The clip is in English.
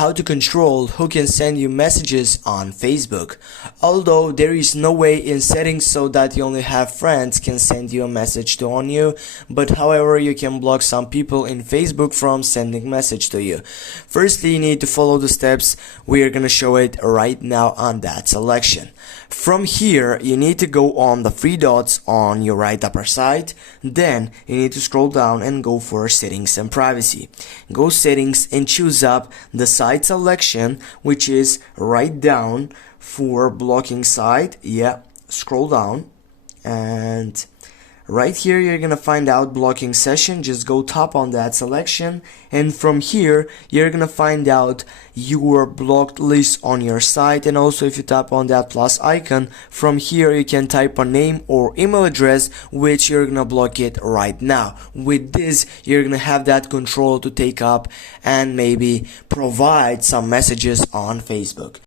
how to control who can send you messages on Facebook. Although there is no way in settings so that you only have friends can send you a message to on you, but however you can block some people in Facebook from sending message to you. Firstly, you need to follow the steps. We are gonna show it right now on that selection. From here, you need to go on the three dots on your right upper side. Then you need to scroll down and go for settings and privacy. Go settings and choose up the site selection, which is right down for blocking site. Yeah, scroll down and right here you're gonna find out blocking session. Just go tap on that selection, and from here you're gonna find out your blocked list on your site. And also, if you tap on that plus icon, from here you can type a name or email address which you're gonna block it right now. With this, you're gonna have that control to take up and maybe provide some messages on Facebook.